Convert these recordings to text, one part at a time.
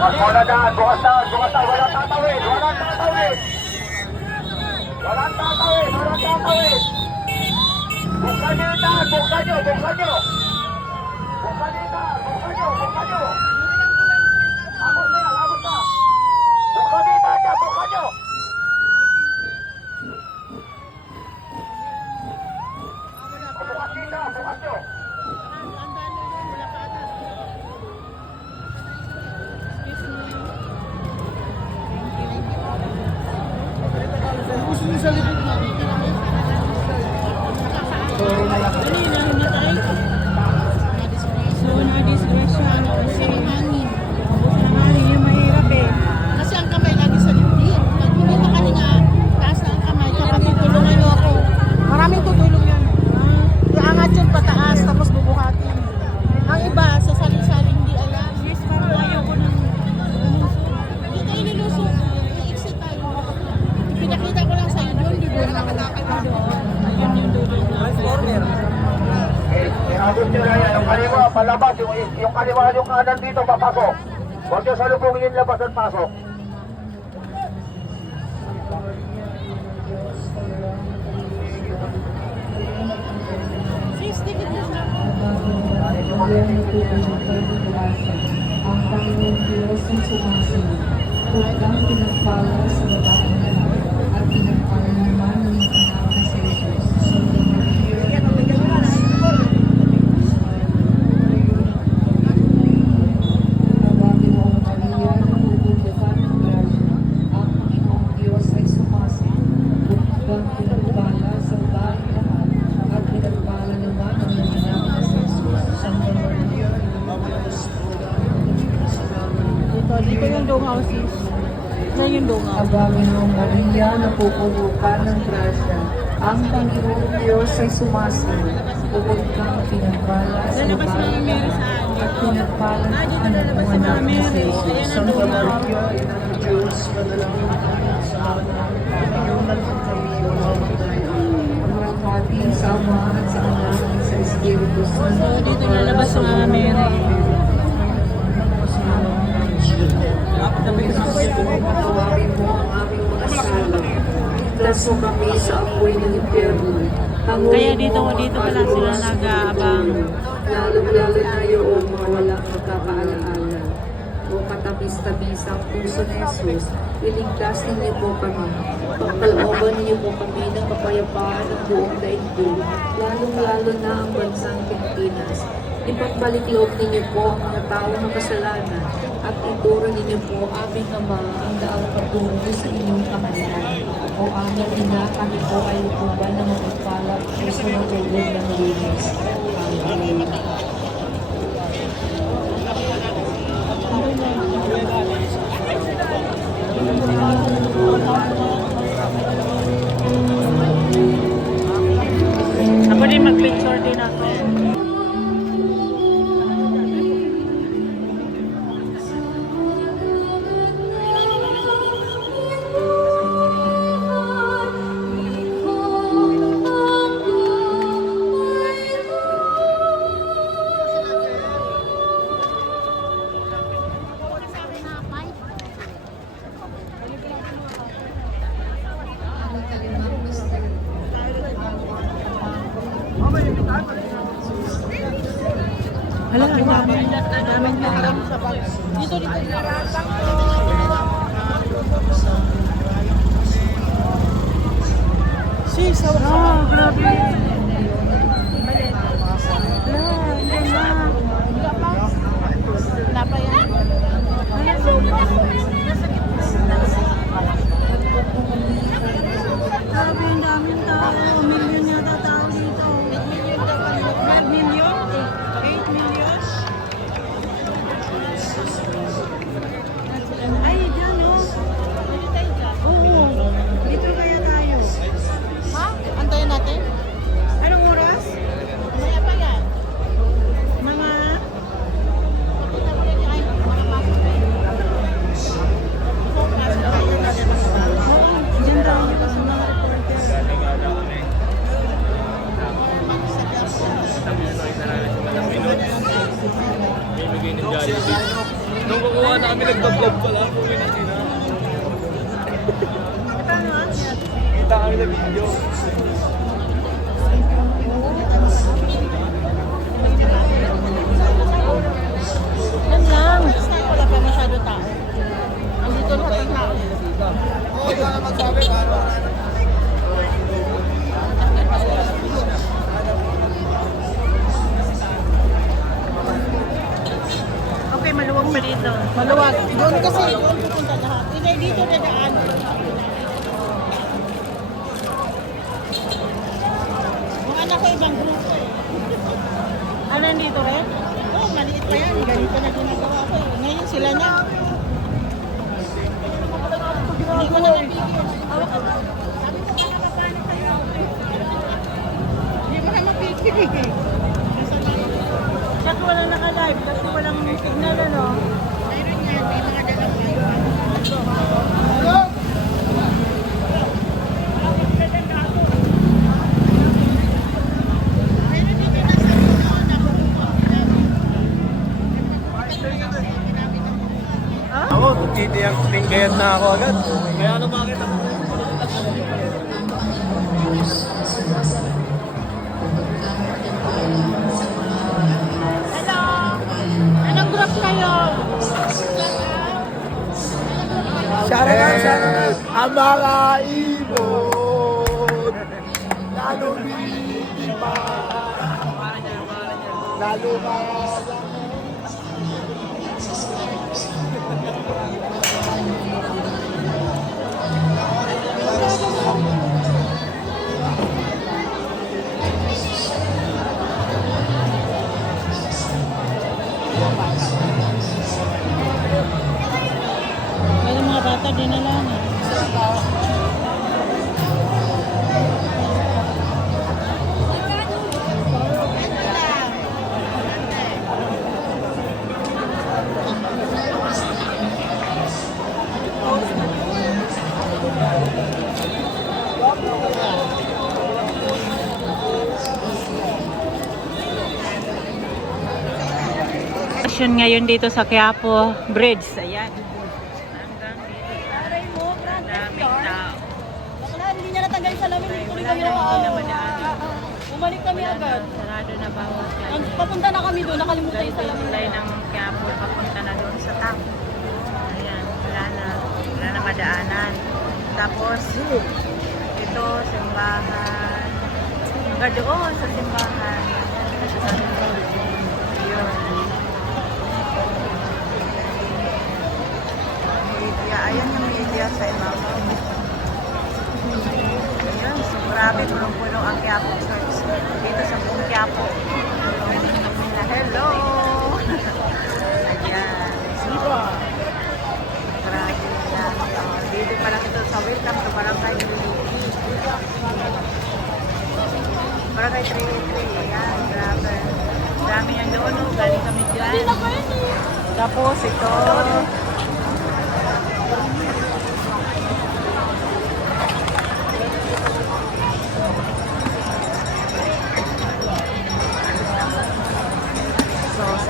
Wala daan, bukas na, walang tatawid, walang tatawid. Walang tatawid, walang tatawid. Buksan nyo yung daan, buksan nyo, buksan nyo. Buksan nyo yung daan, buksan nyo, buksan nyo. Abot na yan, abot na. Buksan nyo yung daan niya, buksan nyo. Bukas nyo, bukas nyo. Gusto niyo sa likod na. Sorry na lang. So, na-disgrasya na kasi hangin. Tapos na hangin, yung mahirap eh. Kasi ang kamay lagi sa lipid. Pag hindi na kanina, taas na ang kamay. Kapatid, tulungan niyo ako. Maraming tutulong yan. Iangat yun pataas, tapos bubuhatin. Ang iba, sa saling-saling hindi alam. Yes, parang ayaw ko ng lulusot. Hindi tayo nilusot. I-exit tayo. Pinakita ko lang sa iyo doon, di ba? Ayun yung dulo na. Transformer. Abot nyo na yan, yung kaliwa, palabas, yung kaliwa, yung kanan dito, papasok. Huwag nyo salubungin yung labas at pasok. Sis, dikit na siya. Ang Panginoon Diyos ang sumasunod. Huwag pinagpala sa babaeng lalaki at pinagpala naman ng anak na si Jesus. Tawagin mo ang Maria na bubundukan ng grasya. Ang Panginoong Diyos ay sumasunod. Huwag pinagpala sa babaeng lahat at pinagpala naman ang anak na si Jesus. Santa Maria, Dito yung dongaw, sis. Yan yung dongaw. Tawagin mo ang Maria na pupuno ka ng grasya. Ang Panginoong Diyos ay sumasunod. Huwag kang pinagpala sa Lalabas na yung babaeng Mary lahat saan at dito. pinagpala Ah, dito ang lalabas si anak na Mary. si Jesus. Ayan ang Santa dongaw. Maria, Ina ng Diyos, manalangin ka sa anak. Panginoon at kami o mamatay. Pagmamahati sa Ama at sa Anak at sa Espiritu Santo. So, dito lalabas si Mama Mary. Patawarin mo ang aming mga sala. Igtas mo kami sa apoy ng impyerno. Kaya dito pala sila nag-aabang. Lalo-lalo tayo o mawala magkakaalaala. O katamis-tamis ang puso ni Jesus, iligtas ninyo po kami. Pagkalooban ninyo po kami ng kapayapaan ng buong daigdig, lalong-lalo na ang bansang Pilipinas. Ipagbalik loob ninyo po ang mga tao ng kasalanan at ituro ninyo po aming Ama ang daang patungo sa inyong kamalian. O aming Ina, kami po ay utuban ng magpalak puso ng tulog ng linis. Amen. Ako din mag-picture din ako. Hala, ang daming haram sa bag. Dito. Sis, grabe. Wala pa yan. Grabe, ang daming tao. Million yata tao dito. 8 million? 8 million? Ay, dyan o. Pwede tayo dyan? Oo. Dito kaya tayo. Ha? Antayin natin? Anong oras? Maya pa yan. Mga... Pakita ko lang yung ay, mga pasok na yun. So, pasok tayo natin. Dyan daw yung mga reporter. Nung kukuha na kami, nagbablog pala. Kung yun ang sina. Kita kami na video. Yan lang. Wala pa masyado tao. Andito lahat ng tao. Okay, maluwag pa dito. Maluwag. Doon kasi, doon pupunta lahat. Hindi, dito na daan. Yung anak ko ibang grupo eh. Ano nandito rin? Oo, maliit pa yan. Ganito na ginagawa ko eh. Ngayon sila na. Hindi ko na nabigyan. Hawak ka ba? Sabi ko ka nakapano kayo. Hindi mo na mapigil eh. Kasi walang naka-live kasi walang signal ano. Mayroon yan, may mga dalang kayo. Ako, titiyang tingkayat na ako agad. Kaya lumakit ako. Hello! Anong group kayo? Shoutout! Ang mga ibon! Lalo binitima! Lalo May mga bata din na lang eh. Ngayon dito sa Quiapo Bridge. Ayan. Hanggang dito. Daming tao. Hindi niya natanggal sa lamin, hindi tuloy kami nakaawa. Bumalik kami agad. Sarado na bawat yan. Papunta na kami doon, nakalimutan yung salamin. Tulay ng Quiapo papunta na doon sa tang. Ayan. Wala na madaanan. Tapos ito simbahan. Hanggang doon sa simbahan. Yun. Ayan yung media sa ibabaw. Ayan, so grabe, punong-puno ang Quiapo Church. Dito sa buong Quiapo. Hello! Ayan. So, grabe yan. Dito pa lang ito sa welcome to Barangay 383. Barangay 383. Ayan, grabe. Dami yan doon. Galing kami dyan. Tapos ito.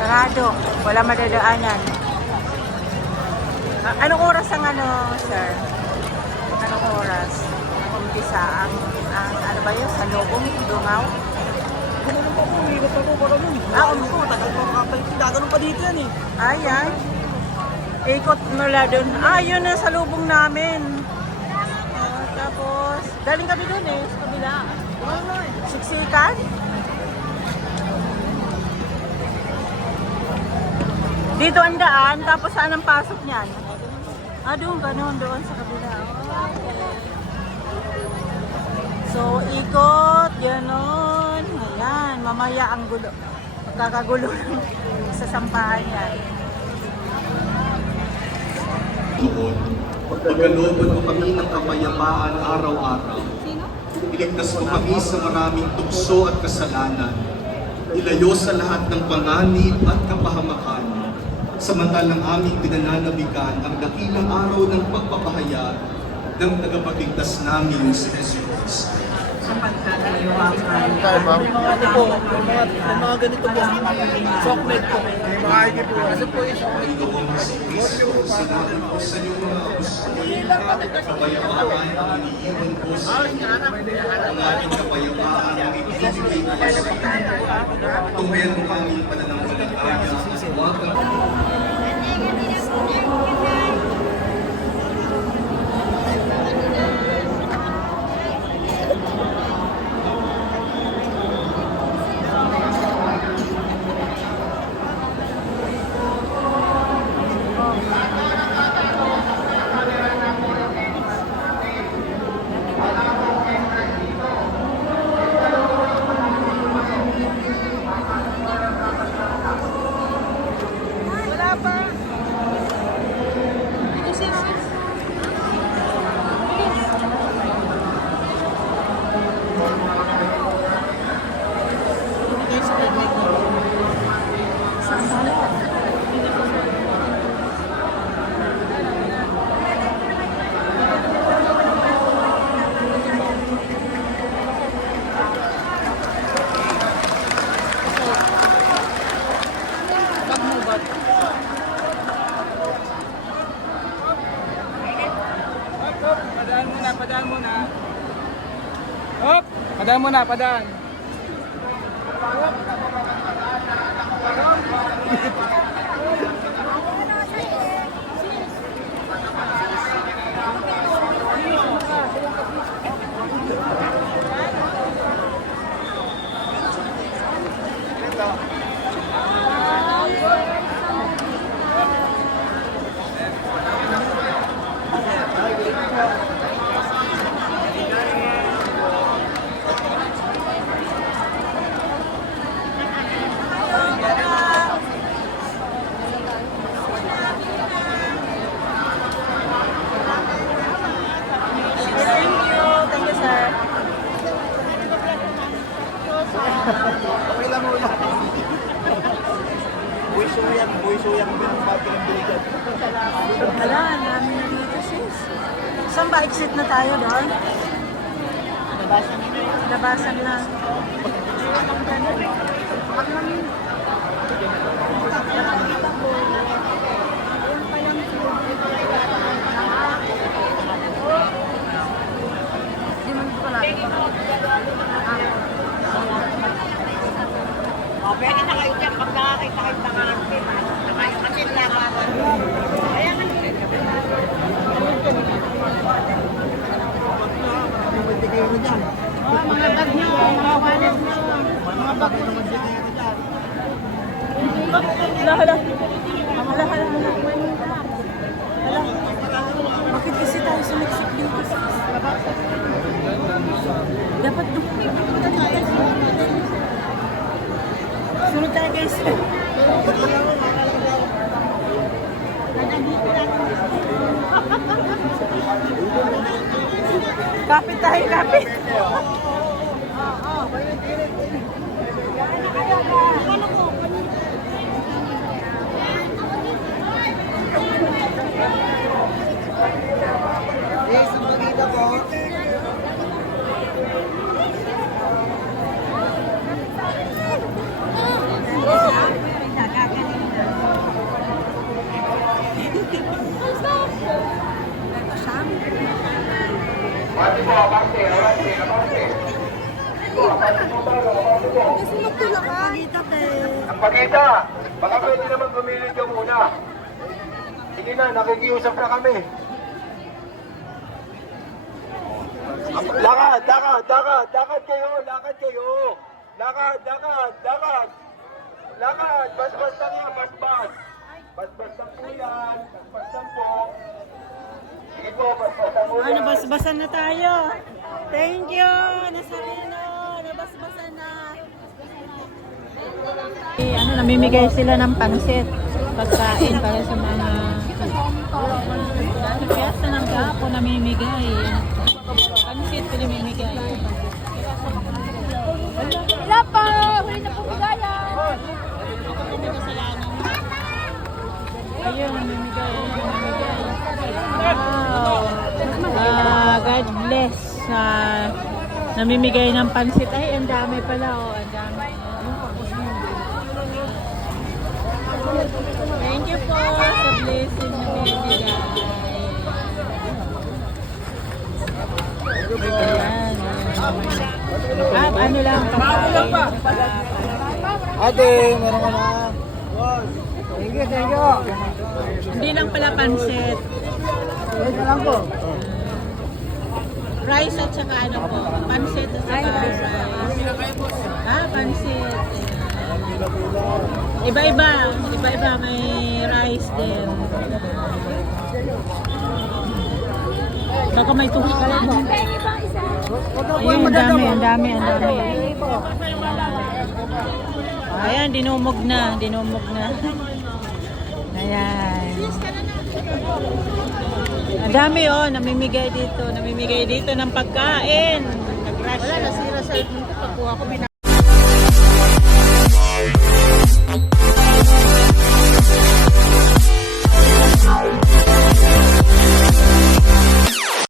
Sarado. Wala madadaanan. Anong oras ang sir? Anong oras? Umpisa ang ano ba yun? Sa lobong, dungaw? Ganun pa po, hirap ako para nun. Umpo. Tagal pa kakapal. Gaganon pa dito yan eh. Ayan. Ikot mula dun. Yun na sa lubong namin. Tapos, galing kami dun eh, sa kabila. Siksikan? Dito ang daan, tapos saan ang pasok niyan? Doon, ganun, doon sa kabila. So, ikot, gano'n. Ayan, mamaya ang gulo. Magkakagulo sa sampahan yan. Doon, pagkalooban mo kami ng kapayapaan araw-araw. Iligtas mo kami sa maraming tukso at kasalanan. Ilayo sa lahat ng panganib at kapahamakan. Samantalang aming pinananabikan ang dakilang araw ng pagpapahayag ng tagapagligtas namin si Jesus. sapagkat iyo ang aming May mga ano po, may mga ganito po. Chocolate po. May mga ID po. Kasi po yung chocolate po. Salamat po sa inyong mga gusto. Kapayapaan ang iniiwan po sa inyo. Ang ating kapayapaan ang ibinibigay po sa inyo. Tumero kami pananampalataya. Huwag Padaan muna. Hop! Padaan muna, padaan. Okay lang muna. Buwisuyang din ang bago ng biligan. Wala, namin na dito sis. Saan ba? Exit na tayo doon? Labasan lang. Pwede na kayo dyan pag nakakita kayo ng arte. Kasi labasan. Kaya nga mga bag nyo, mga wallet nyo, mga bag nyo. Hala. Bakit kasi tayo sumiksik dito? Dapat sunod tayo guys. Kapit tayo, kapit. Yes, ang bagita po. Pati po, abante, abante, abante. Abante po tayo, abante po. Ang pagita, baka pwede naman gumilid ka muna. Sige na, nakikiusap na kami. Lakad, lakad, lakad, lakad kayo, lakad kayo. Lakad, lakad, lakad. Lakad, basbas lang yan, basbas. Basbas lang po yan, basbas lang po. Sige po, basbas lang po yan. Nabasbasan na tayo. Thank you, Nazareno. Nabasbasan na. Namimigay sila ng pansit. Pagkain para sa mga piyesta ng gapo namimigay. Pansit pinamimigay. Wala pa! Huli na po bigayan! Ayun, namimigay. Wow. God bless. Namimigay ng pansit. Ay, ang dami pala. Oh, ang dami. Thank you po sa blessing na binibigay. Ayan. Ano lang, pagkain. Ate, meron ka na. Thank you. Hindi lang pala pansit. Ito lang po. Rice at saka ano po. Pansit at saka rice. Pansit. Iba-iba. Iba-iba. May rice din. Baka may tuhok ka lang. Ayun, ang dami, ang dami, ang dami. Ayan, dinumog na. Ayan. Ang dami namimigay dito ng pagkain. Wala, nasira sa cellphone ko. Pagkuha ko,